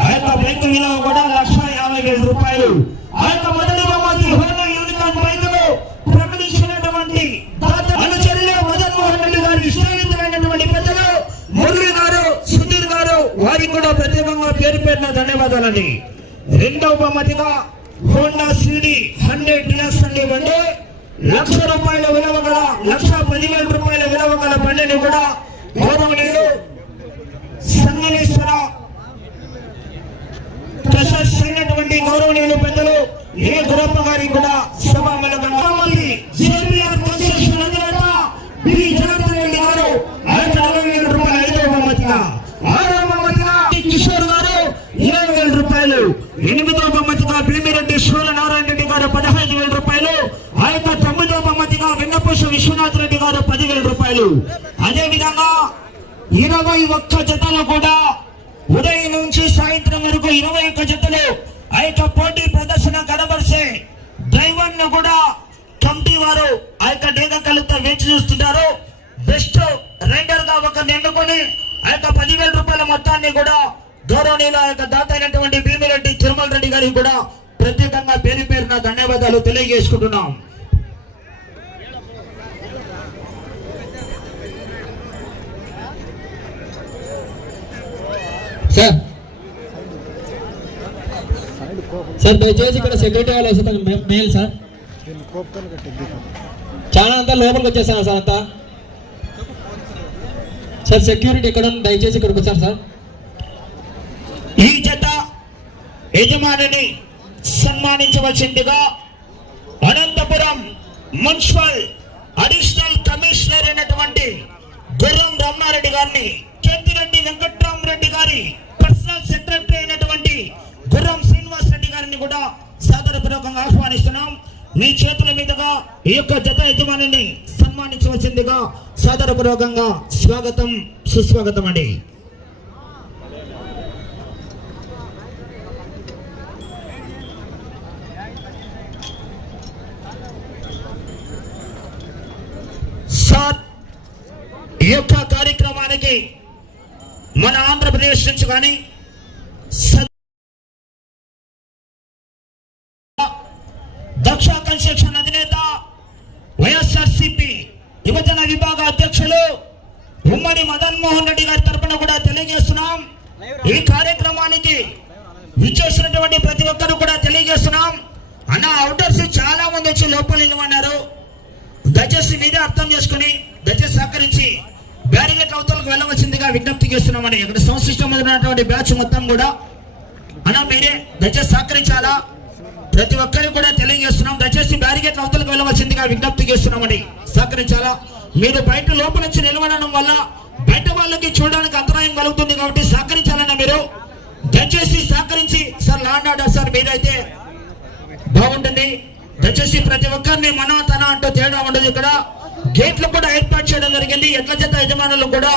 ఆ యొక్క బైక్ విలువ కూడా లక్ష యాభై వేల రూపాయలు. ఆ యొక్క మొదటి బహుమతి హోండా యూనికాన్ బైకులు ప్రకటించినటువంటి అనుచరులు మదన్ మోహన్ రెడ్డి గారి ఇష్టమైనటువంటి పెద్దలు మురళి గారు సుధీర్ గారు వారికి కూడా ప్రత్యేకంగా పేరు పేరున ధన్యవాదాలండి. రెండవ బహుమతిగా హోండా సిడి హండ్రెడ్ డిఎస్ అండి బండి. లక్ష రూపాయల విలువ గల లక్ష పదివేల రూపాయల విలువ గల బండిని కూడా గౌరవనీయులు సంగమేశ్వర ప్రశస్తి అయినటువంటి గౌరవనీయులు పెద్దలు ఏ గురప్ప గారికి కూడా సభామూలకంగా మళ్ళీ జేబీఆర్ కన్స్ట్రక్షన్ అధినేత బి జనార్దన్ రెడ్డి గారు ఐదు అరవై వేల రూపాయలు ఐదవ బహుమతిగా ఆరవ బహుమతిగా కిషోర్ గారు ఇరవై వేల రూపాయలు ఎనిమిదవ బహుమతిగా భీమిరెడ్డి శూల నారాయణ రెడ్డి గారు పదహైదు వేల రూపాయలు ఆ యొక్క తొమ్మిదవ బహుమతిగా వెన్నపూస విశ్వనాథ్ రెడ్డి గారు పదివేల రూపాయలు. అదే విధంగా ఇరవై ఒక్క జతలు కూడా ఉదయం నుంచి సాయంత్రం వరకు ఇరవై ఒక్క జతలు ఆ యొక్క పోటీ ప్రదర్శన కనబరిచే డ్రైవర్ను కూడా కమిటీ వారు ఆ యొక్క డేగ కలుపుతో వేచి చూస్తున్నారు. బెస్ట్ రైడర్గా ఒకరిని ఎన్నుకొని ఆ యొక్క పదివేల రూపాయల మొత్తాన్ని కూడా గౌరవనీయుల ఆ యొక్క దాత అయినటువంటి భీమిరెడ్డి తిరుమల రెడ్డి గారికి కూడా ప్రత్యేకంగా పేరు పేరున ధన్యవాదాలు తెలియజేసుకుంటున్నాం. సార్. సార్ దయచేసి ఇక్కడ సెక్రటరీ వాళ్ళు వస్తారు మేల్ సార్. చాలా అంతా లోపలికి వచ్చేసాను సార్ అంతా. సార్ సెక్యూరిటీ ఇక్కడ దయచేసి ఇక్కడికి వచ్చారు సార్. ఈ జత యజమానిని సన్మానించవలసిందిగా అనంతపురం మున్సిపల్ అడిషనల్ కమిషనర్ అయినటువంటి గుర్రం రమణారెడ్డి గారిని చెందిరెడ్డి వెంకట గారి పర్సనల్ సెక్రటరీ అయినటువంటి గుర్రం శ్రీనివాస్ రెడ్డి గారిని కూడా సాదరపూర్వకంగా ఆహ్వానిస్తున్నాం. మీ చేతుల మీదుగా ఈ యొక్క జత యజమానిని సన్మానించవలసిందిగా సాదరపూర్వకంగా స్వాగతం సుస్వాగతం అండి. సార్ ఈ యొక్క కార్యక్రమానికి ఆంధ్రప్రదేశ్ నుంచి కానీ దక్ష కన్స్ట్రక్షన్ అధినేత వైఎస్ఆర్సిపి యువజన విభాగ అధ్యక్షులు ఉమ్మడి మదన్ మోహన్ రెడ్డి గారి తరపున కూడా తెలియజేస్తున్నాం. ఈ కార్యక్రమానికి విచ్చేసినటువంటి ప్రతి ఒక్కరు కూడా తెలియజేస్తున్నాం. అన్న అవుటర్స్ చాలా మంది వచ్చి లోపల నిలవన్నారు దయచేసి మీదే అర్థం చేసుకుని దయచేసి సహకరించి బ్యారిగేట్ అవతలకు వెళ్ళవలసిందిగా విజ్ఞప్తి చేస్తున్నామని ఇక్కడ సంశ్లిష్టమైనటువంటి బ్యాచ్ మొత్తం కూడా. అన్న మీరే దయచేసి సహకరించాలా? ప్రతి ఒక్కరికి కూడా తెలియజేస్తున్నాం. దయచేసి బ్యారిగేట్ అవతలకు వెళ్ళవలసిందిగా విజ్ఞప్తి చేస్తున్నామని సహకరించాలా? మీరు బయట లోపల వచ్చి నిలబడడం వల్ల బయట వాళ్ళకి చూడడానికి అంతరాయం కలుగుతుంది కాబట్టి సహకరించాలన్న మీరు. దయచేసి సహకరించి సార్ లాండ్ ఆర్డర్ సార్ మీరైతే బాగుంటుంది. దయచేసి ప్రతి ఒక్కరిని మన తన అంటూ తేడా ఉండదు ఇక్కడ. గేట్లు కూడా ఏర్పాటు చేయడం జరిగింది. యజమానులు కూడా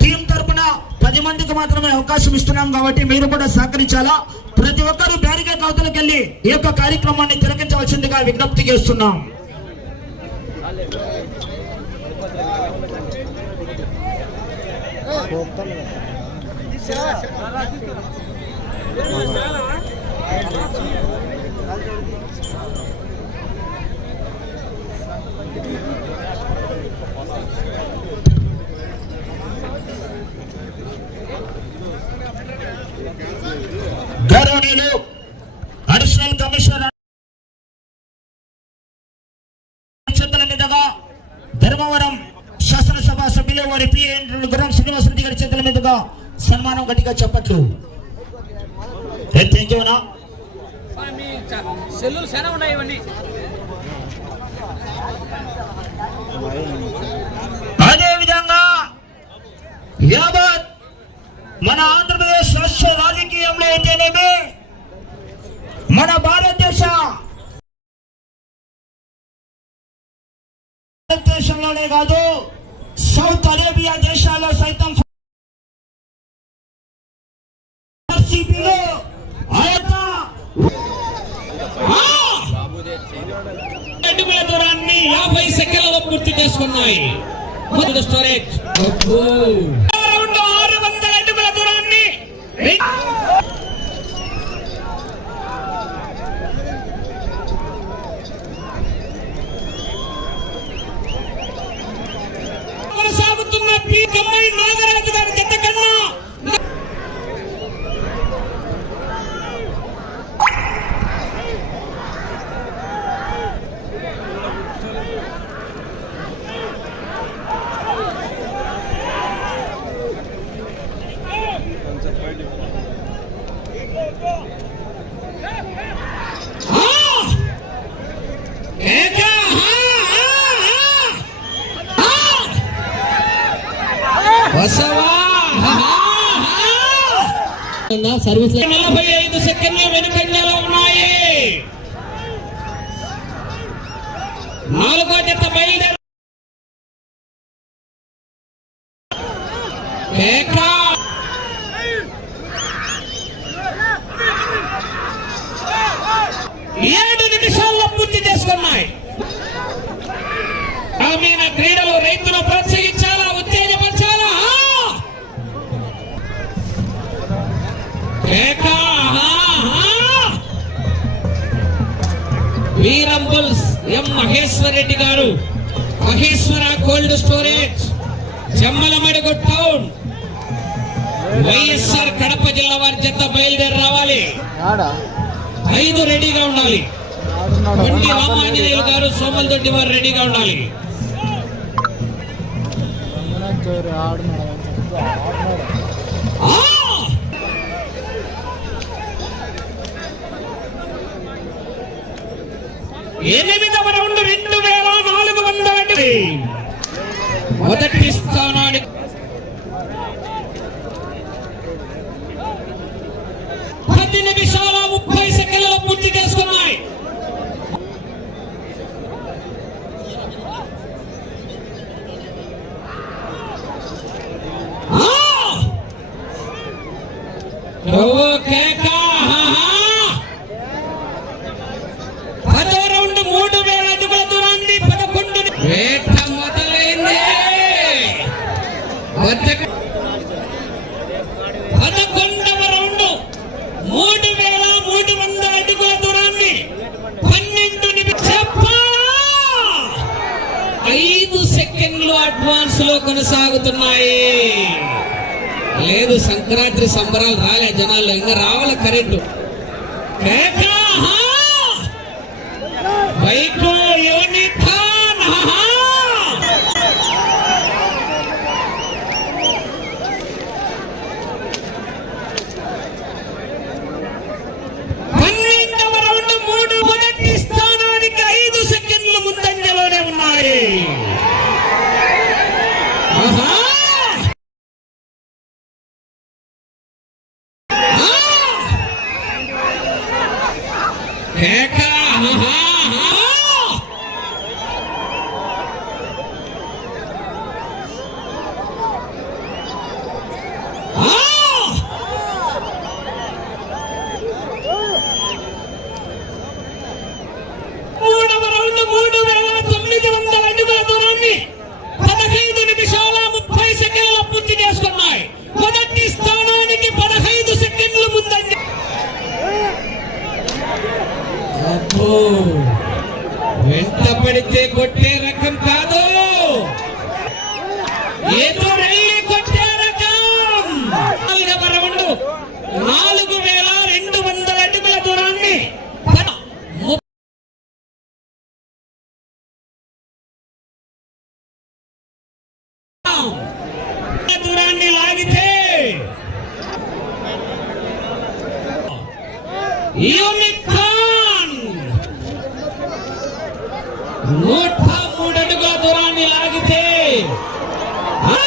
టీం తరపున పది మందికి మాత్రమే అవకాశం ఇస్తున్నాం కాబట్టి మీరు కూడా సహకరించాలా? ప్రతి ఒక్కరూ బ్యారికేడ్ అవతలకి వెళ్ళి ఈ యొక్క కార్యక్రమాన్ని తిలకించవలసిందిగా విజ్ఞప్తి చేస్తున్నాం. గౌరవనీయులు అడిషనల్ కమిషనర్ చేతుల మీదుగా ధర్మవరం శాసనసభ సభ్యులు వారి పిఏ గుర్రం శ్రీనివాసరెడ్డి గారి చేతుల మీదుగా సన్మానం గట్టిగా చెప్పట్లు. థ్యాంక్ యూ అన్నా? ఉన్నాయి ఇవన్నీ. అదే విధంగా యావత్ మన రాజకీయంలో అయితేనేమి మన భారతదేశ భారతదేశంలోనే కాదు సౌత్ అరేబియా దేశాల్లో సైతం RCP-లో ఆయన ఆ! అడుగుల దూరాన్ని యాభై సెకండ్లలో పూర్తి చేసుకున్నాయి మొదటి స్టోరేజ్ రౌండ్ ఆరు వందల అడుగుల దూరాన్ని కేశవా ఆహా! సర్వీస్ నలభై ఐదు సెకండ్లు వెనుకంజలో ఉన్నాయి. నాలుగో జత బయలుదేరు. ఏడు నిమిషాల్లో పూర్తి చేసుకున్నాయి. గ్రామీణ క్రీడలు రైతులు కేక ఆహా! వీరం బుల్స్ ఎం మహేశ్వర్ రెడ్డి గారు. Maheshwara cold storage Jammalamadugu town. YSR Kadapa జిల్లా వారి జత బయలుదేరి రావాలి. ఐదు రెడీగా ఉండాలి. కొండి రామాంజనేయులు గారు సోమల్ దొడ్డి వారు రెడీగా ఉండాలి. ఆ! ఎనిమిదవ రౌండ్ రెండు వేల నాలుగు వందల మొదటి స్థానం పది నిమిషాల ముప్పై సెకండ్లు పూర్తి చేసుకున్నాయి ఆ! ఓ కేక ఆహా! పదో రౌండ్ మూడు వేల అడుగుల దూరాన్ని పదకొండు వేట మొదలైంది వద్దకు- పదకొండవ రౌండ్ మూడు వేల మూడు వందల అడుగుల దూరాన్ని పన్నెండు నిమిషం చెప్పాలా? ఐదు సెకండ్లు అడ్వాన్స్లో కొనసాగుతున్నాయి లేదు సంక్రాంతి సంబరాలు రాలే జనాల్లో ఇంకా రావాలి కరెంటు కేకా యూనికాన్ ఆహా! పన్నెండవ రౌండ్ మూడు మొదటి స్థానానికి ఐదు సెకండ్లు ముందంజలోనే ఉన్నాయి ఆహా! ఆ! కేక ఆహా! ఆహా! ఆ! మూడవ రౌండ్ మూడు వేల తొమ్మిది వందల అడుగుల దూరాన్ని పదహైదు నిమిషాల ముప్పై సెకండ్ల పూర్తి చేసుకున్నాయి మొదటి స్థానానికి పదహైదు సెకండ్లు ముందంజ అబ్బో వెంట పడితే కొట్టే రకం కాదు. ఏదో వెళ్ళి కొట్టే రకం. నాలుగవ రౌండ్ నాలుగు వేల రెండు వందల అడుగుల దూరాన్ని దూరాన్ని లాగితే నూట మూడు అడుగుల దూరాన్ని లాగితే ఆ!